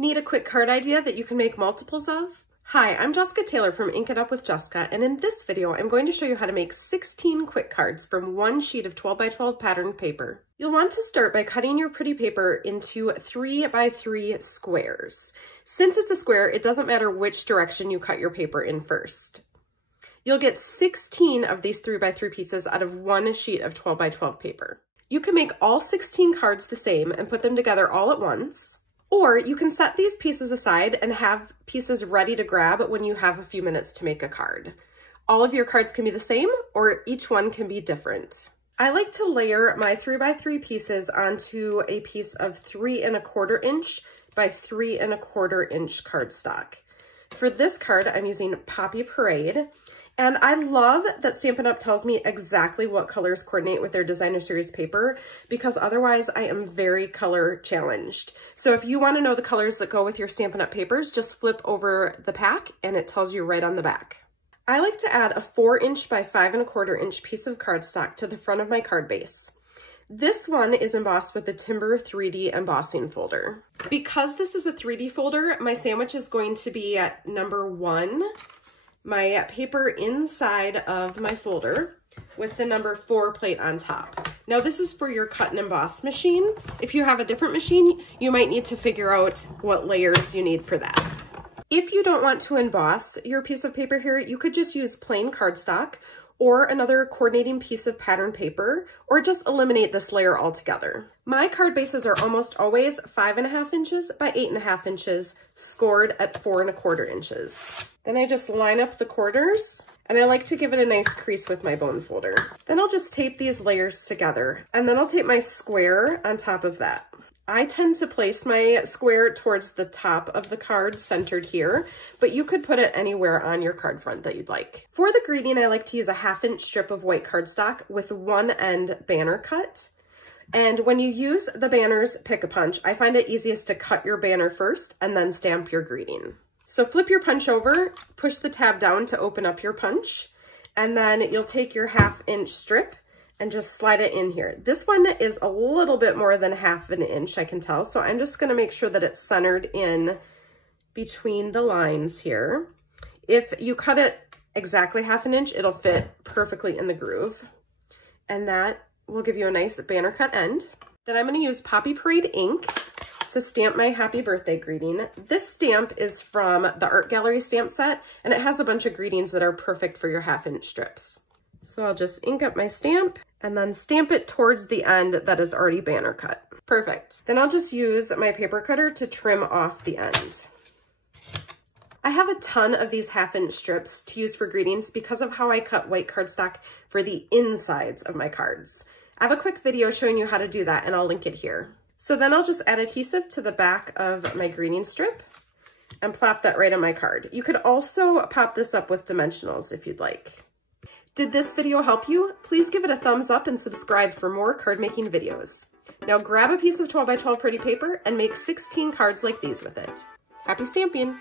Need a quick card idea that you can make multiples of? Hi, I'm Jessica Taylor from Ink It Up with Jessica, and in this video, I'm going to show you how to make 16 quick cards from one sheet of 12 by 12 patterned paper. You'll want to start by cutting your pretty paper into 3 by 3 squares. Since it's a square, it doesn't matter which direction you cut your paper in first. You'll get 16 of these 3 by 3 pieces out of one sheet of 12 by 12 paper. You can make all 16 cards the same and put them together all at once. Or you can set these pieces aside and have pieces ready to grab when you have a few minutes to make a card. All of your cards can be the same, or each one can be different. I like to layer my 3 by 3 pieces onto a piece of 3 1/4 inch by 3 1/4 inch cardstock. For this card, I'm using Poppy Parade. And I love that Stampin' Up! Tells me exactly what colors coordinate with their designer series paper, because otherwise I am very color challenged. So if you want to know the colors that go with your Stampin' Up! Papers, just flip over the pack and it tells you right on the back. I like to add a 4 inch by 5 1/4 inch piece of cardstock to the front of my card base. This one is embossed with the Timber 3D embossing folder. Because this is a 3D folder, my sandwich is going to be at number 1. My paper inside of my folder with the number 4 plate on top. Now this is for your cut and emboss machine. If you have a different machine, you might need to figure out what layers you need for that. If you don't want to emboss your piece of paper here, you could just use plain cardstock or another coordinating piece of pattern paper, or just eliminate this layer altogether. My card bases are almost always 5 1/2 inches by 8 1/2 inches, scored at 4 1/4 inches. Then I just line up the quarters, and I like to give it a nice crease with my bone folder. Then I'll just tape these layers together, and then I'll tape my square on top of that. I tend to place my square towards the top of the card, centered here, but you could put it anywhere on your card front that you'd like. For the greeting, I like to use a 1/2 inch strip of white cardstock with one end banner cut. And when you use the banner's pick-a-punch, I find it easiest to cut your banner first and then stamp your greeting. So flip your punch over, push the tab down to open up your punch, and then you'll take your 1/2 inch strip and just slide it in here. This one is a little bit more than 1/2 inch, I can tell. So I'm just gonna make sure that it's centered in between the lines here. If you cut it exactly 1/2 inch, it'll fit perfectly in the groove. And that will give you a nice banner cut end. Then I'm gonna use Poppy Parade ink to stamp my happy birthday greeting. This stamp is from the Art Gallery stamp set, and it has a bunch of greetings that are perfect for your 1/2 inch strips. So I'll just ink up my stamp and then stamp it towards the end that is already banner cut. Perfect. Then I'll just use my paper cutter to trim off the end. I have a ton of these 1/2 inch strips to use for greetings because of how I cut white cardstock for the insides of my cards. I have a quick video showing you how to do that, and I'll link it here. So then I'll just add adhesive to the back of my greeting strip and plop that right on my card. You could also pop this up with dimensionals if you'd like. Did this video help you? Please give it a thumbs up and subscribe for more card making videos. Now grab a piece of 12 by 12 pretty paper and make 16 cards like these with it. Happy stamping!